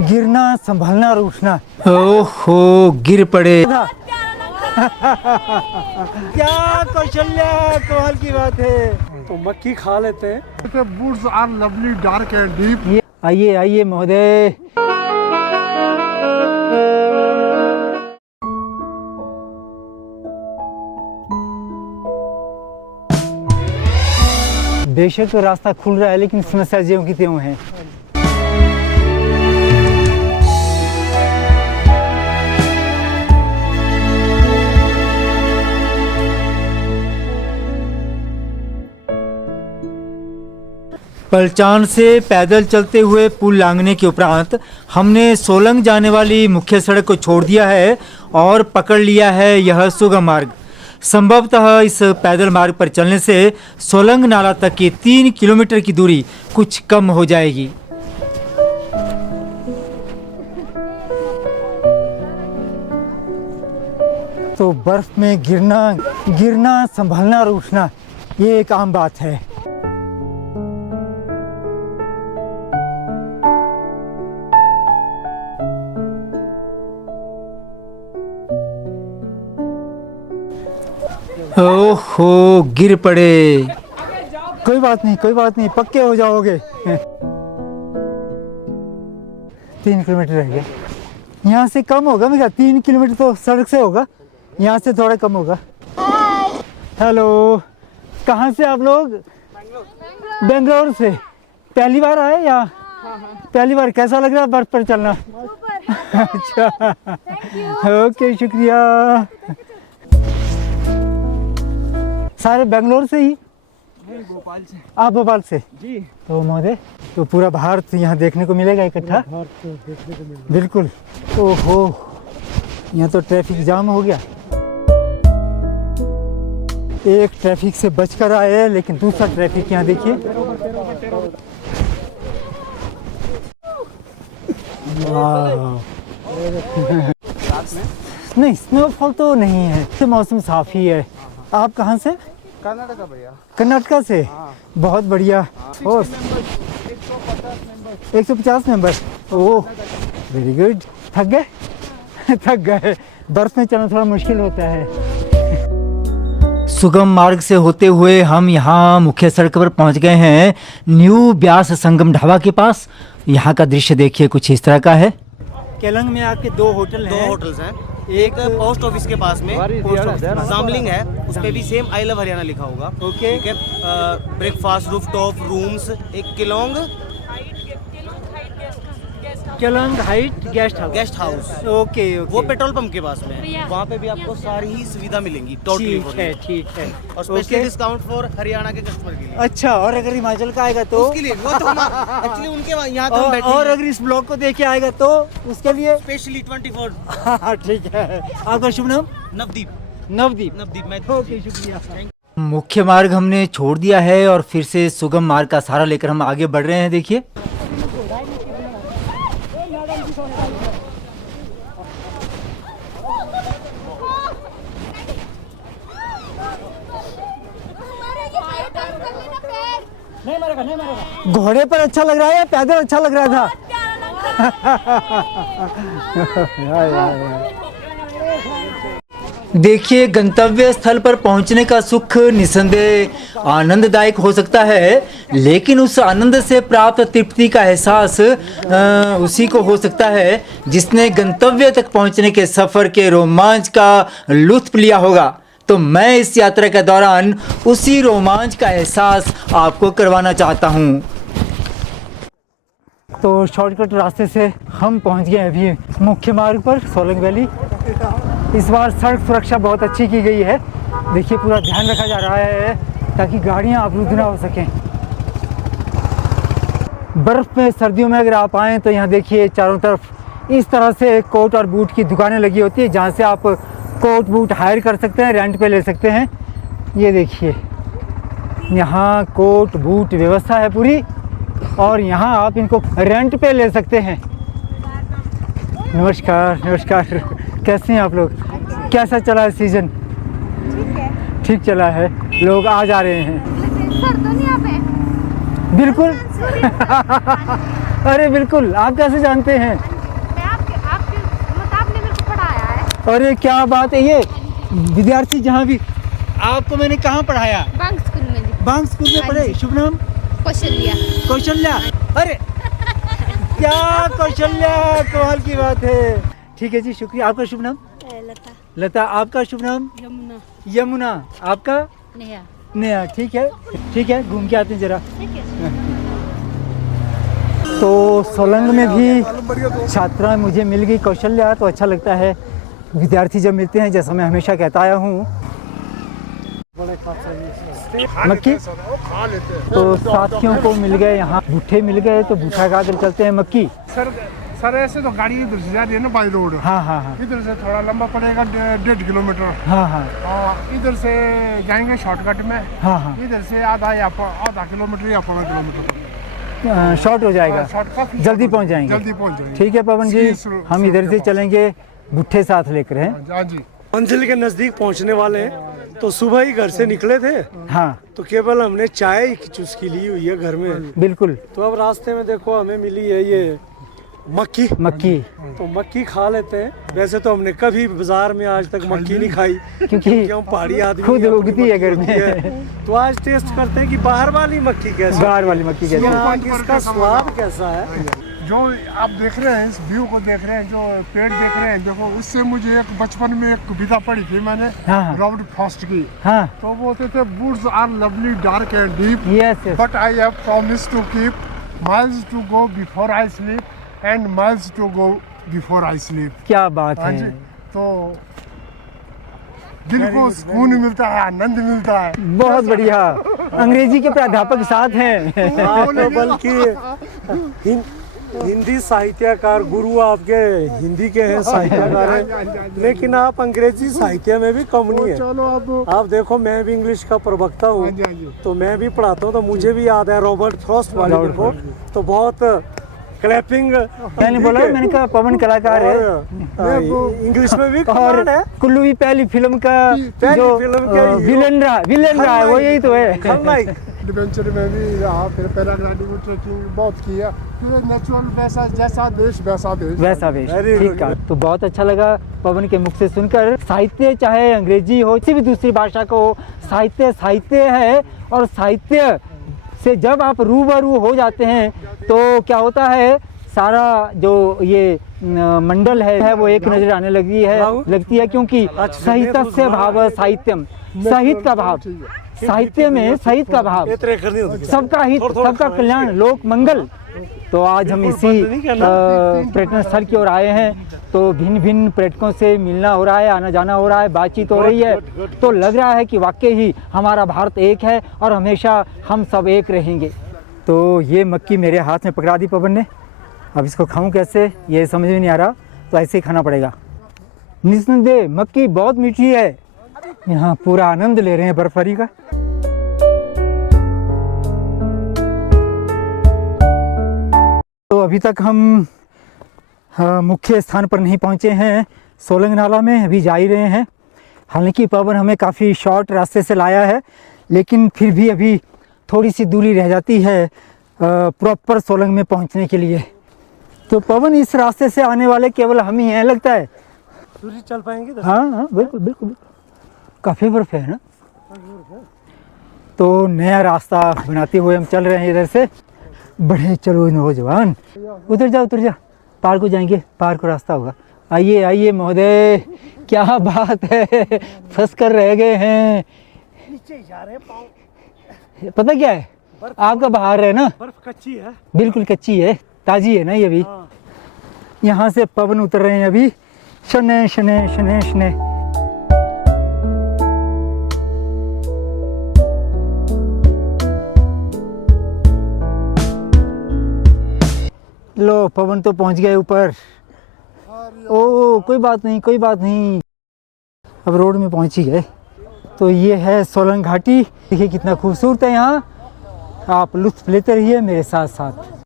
गिरना, संभलना और उठना। ओहो, गिर पड़े। क्या कौशल्य, कमाल की बात है। तो मक्खी खा लेते हैं। The woods are lovely, dark and deep. ये आइए आइए महोदय। बेशक तो रास्ता खुल रहा है, लेकिन समस्या ज्यों की त्यों है। पलचान से पैदल चलते हुए पुल लांघने के उपरांत हमने सोलंग जाने वाली मुख्य सड़क को छोड़ दिया है और पकड़ लिया है यह सुगम मार्ग। संभवतः इस पैदल मार्ग पर चलने से सोलंग नाला तक की 3 किलोमीटर की दूरी कुछ कम हो जाएगी। तो बर्फ में गिरना, संभलना और उठना, ये एक आम बात है। ओहो, गिर पड़े। कोई बात नहीं, पक्के हो जाओगे। 3 किलोमीटर रह गया। यहाँ से कम होगा मेरा, 3 किलोमीटर तो सड़क से होगा, यहाँ से थोड़ा कम होगा। हेलो, कहाँ से आप लोग? बेंगलोर से। पहली बार आए या? पहली बार। कैसा लग रहा है बर्फ पर चलना? अच्छा, ओके, शुक्रिया। सारे बेंगलोर से ही? भोपाल से। आप भोपाल से जी। तो महोदय, तो पूरा भारत यहाँ देखने को मिलेगा इकट्ठा? बिल्कुल। ओहो, यहाँ तो ट्रैफिक जाम हो गया। एक ट्रैफिक से बचकर आए, लेकिन दूसरा ट्रैफिक यहाँ देखिए। नहीं, स्नोफॉल तो नहीं है, तो मौसम साफ ही है। आप कहाँ से? कर्नाटका भैया। कर्नाटका से? बहुत बढ़िया। और 150 मेंबर। ओह, वेरी गुड। थक गए? थक गए। बर्फ में चलना थोड़ा मुश्किल होता है। सुगम मार्ग से होते हुए हम यहाँ मुख्य सड़क पर पहुँच गए हैं, न्यू ब्यास संगम ढाबा के पास। यहाँ का दृश्य देखिए, कुछ इस तरह का है। केलंग में आपके 2 होटल हैं। 2 होटल्स हैं। एक पोस्ट ऑफिस के पास में जामलिंग है, उस पे भी सेम आई लव हरियाणा लिखा होगा। ओके। ठीक है। ब्रेकफास्ट, रूफटॉप रूम्स, एक Keylong Keylong height guest house. Okay, वो पेट्रोल पंप के पास में है। वहाँ पे भी आपको सारी ही सुविधा मिलेंगी टोटली। ठीक है। और स्पेशली डिस्काउंट फॉर हरियाणा के कस्टमर के लिए। अच्छा, और अगर हिमाचल का आएगा तो? उसके लिए वो तो एक्चुअली उनके यहाँ तो हम बैठे और हैं। अगर इस ब्लॉग को देख के आएगा तो उसके लिए? स्पेशली 24। हाँ, ठीक है। आपका शुभ नाम? नवदीप। नवदीप। मैं ओके, शुक्रिया। मुख्य मार्ग हमने छोड़ दिया है और फिर से सुगम मार्ग का सहारा लेकर हम आगे बढ़ रहे हैं। देखिए, घोड़े पर अच्छा लग रहा है या पैदल अच्छा लग रहा था? देखिए, गंतव्य स्थल पर पहुंचने का सुख निसंदेह आनंददायक हो सकता है, लेकिन उस आनंद से प्राप्त तृप्ति का एहसास उसी को हो सकता है जिसने गंतव्य तक पहुंचने के सफर के रोमांच का लुत्फ लिया होगा। तो मैं इस यात्रा के दौरान उसी रोमांच का एहसास आपको करवाना चाहता हूं। तो शॉर्टकट रास्ते से हम पहुंच गए अभी मुख्य मार्ग पर, सोलंग वैली। इस बार सड़क सुरक्षा बहुत अच्छी की गई है। देखिए, पूरा ध्यान रखा जा रहा है ताकि गाड़ियां अवरुद्ध ना हो सकें। बर्फ़ में सर्दियों में अगर आप आएँ तो यहाँ देखिए चारों तरफ इस तरह से कोट और बूट की दुकानें लगी होती है, जहाँ से आप कोट बूट हायर कर सकते हैं, रेंट पे ले सकते हैं। ये देखिए, यहाँ कोट बूट व्यवस्था है पूरी, और यहाँ आप इनको रेंट पे ले सकते हैं। नमस्कार। कैसे हैं आप लोग? कैसा चला है सीजन? ठीक चला है। लोग आ जा रहे हैं। सर तो नहीं आ पे? बिल्कुल। अरे बिल्कुल, आप कैसे जानते हैं? मैं आपके मतलब आपने मेरे को पढ़ाया है। अरे क्या बात है, ये विद्यार्थी जहाँ भी आपको मैंने कहाँ पढ़ाया? बांग स्कूल में जी। बांग स्कूल में हाँ पढ़े। जी। शुभ नाम? कौशल्या। कौशल्या। अरे क्या कौशल्या, कमाल की बात है। ठीक है जी, शुक्रिया। आपका शुभ नाम? लता। लता। आपका शुभ नाम? यमुना। यमुना। आपका? नेहा। नेहा। ठीक है, ठीक है, घूम के आते हैं जरा। ठीक है। तो सोलंग में भी छात्रा मुझे मिल गई कौशल्या, तो अच्छा लगता है विद्यार्थी जब मिलते हैं, जैसा मैं हमेशा कहता आया हूँ। मक्की तो साथियों को मिल गए यहाँ, भुट्टे मिल गए, तो भुट्टा खा कर चलते हैं मक्की। सर ऐसे तो गाड़ी इधर से जा रही है ना बाई रोड। हाँ हाँ हाँ इधर से थोड़ा लंबा पड़ेगा, 1.5 किलोमीटर। हाँ हाँ और इधर से जाएंगे शॉर्टकट में। हाँ हाँ इधर से आधा किलोमीटर या पौना किलोमीटर शॉर्ट हो जाएगा, काफी जल्दी पहुँच जाएंगे। जल्दी पहुंच जाएंगे। ठीक है पवन जी, हम इधर से चलेंगे, भुट्टे साथ लेकर हैं। हाँ जी। मंजिल के नजदीक पहुंचने वाले हैं। तो सुबह ही घर से निकले थे, हाँ तो केवल हमने चाय की चुस्की ली हुई है घर में। बिल्कुल। तो अब रास्ते में देखो हमें मिली है ये मक्की। मक्की, तो मक्की खा लेते हैं। वैसे तो हमने कभी बाजार में आज तक मक्की नहीं खाई, क्योंकि हम पहाड़ी आदमी खुद हैं, अपनी उगती है घर मक्की में। होती है। तो आज टेस्ट करते हैं कि बाहर वाली मक्की कैसी है, बाहर वाली मक्की कैसी है। यहाँ की इसका स्वाद कैसा है। जो आप देख रहे हैं, इस व्यू को देख रहे हैं, जो पेड़ देख रहे हैं, देखो इससे मुझे एक बचपन में एक कविता पढ़ी थी मैंने, हाँ, हाँ। रॉबर्ट फ्रॉस्ट की। हाँ तो वो बोलते थे, woods are lovely dark and deep, yes but I have promised to keep miles to go before I sleep and miles to go before I sleep. क्या बात हाँ जी। है, तो दिल को सुकून मिलता है, आनंद मिलता है। बहुत बढ़िया। अंग्रेजी के प्राध्यापक साथ हैं। आप तो बल्कि हिंदी साहित्यकार गुरु आपके हिंदी के हैं, साहित्यकार हैं, लेकिन आप अंग्रेजी साहित्य में भी कम नहीं है। चलो अब आप देखो, मैं भी इंग्लिश का प्रवक्ता हूँ, हाँ जी, हाँ जी। तो मैं भी पढ़ाता हूँ, तो मुझे भी याद है रॉबर्ट फ्रॉस्ट वाले दिन को। तो बहुत क्लैपिंग मैंने बोला, मैंने कहा पवन कलाकार है, इंग्लिश में भी और कमाल है। कुल्लू भी पहली फिल्म का पहली जो फिल्म का विलन रहा है, वो यही तो है। खलनायक। एडवेंचर में भी रहा, फिर पैराग्लाइडिंग ट्रैकिंग बहुत किया। फिर नेचुरल वैसा जैसा देश वैसा देश। वैसा वेश, Very ठीक good. है। तो बहुत अच्छा लगा पवन के मुख से सुनकर। साहित्य चाहे अंग्रेजी हो, किसी भी दूसरी भाषा को हो, साहित्य साहित्य है। और साहित्य से जब आप रूबरू हो जाते हैं तो क्या होता है, सारा जो ये मंडल है वो एक नजर आने लगती है, क्योंकि साहित्य भाव साहित्यम, साहित्य का भाव, साहित्य में साहित्य का भाव, सबका हित, सबका कल्याण, लोक मंगल। तो आज हम इसी पर्यटन स्थल की ओर आए हैं, तो भिन्न भिन्न पर्यटकों से मिलना हो रहा है, आना जाना हो रहा है, बातचीत हो रही है। तो लग रहा है कि वाकई ही हमारा भारत एक है और हमेशा हम सब एक रहेंगे। तो ये मक्की मेरे हाथ में पकड़ा दी पवन ने, अब इसको खाऊं कैसे ये समझ में नहीं आ रहा, तो ऐसे ही खाना पड़ेगा। निस्संदेह मक्की बहुत मीठी है। यहाँ पूरा आनंद ले रहे हैं बर्फबारी का। तो अभी तक हम मुख्य स्थान पर नहीं पहुँचे हैं, सोलंग नाला में अभी जा ही रहे हैं। हालांकि पवन हमें काफ़ी शॉर्ट रास्ते से लाया है, लेकिन फिर भी अभी थोड़ी सी दूरी रह जाती है प्रॉपर सोलंग में पहुँचने के लिए। तो पवन, इस रास्ते से आने वाले केवल हम ही हैं लगता है। दूरी चल पाएंगे? हाँ हाँ बिल्कुल बिल्कुल, काफ़ी बर्फ है ना। तो नया रास्ता बनाते हुए हम चल रहे हैं इधर से। बड़े चलो नौजवान, उधर जा उधर जा, पार को जाएंगे, पार को रास्ता होगा। आइए आइए महोदय, क्या बात है, फंस कर रह गए हैं। नीचे जा रहे हैं पाँव। पता क्या है, आपका बाहर है ना, बर्फ कच्ची है, बिल्कुल कच्ची है, ताजी है ना ये भी। यहाँ से पवन उतर रहे हैं अभी, शने शने शने शने। लो पवन तो पहुँच गए ऊपर। ओ कोई बात नहीं, कोई बात नहीं, अब रोड में पहुँच ही गए। तो ये है सोलंग घाटी, देखिए कितना खूबसूरत है यहाँ। आप लुत्फ लेते रहिए मेरे साथ साथ।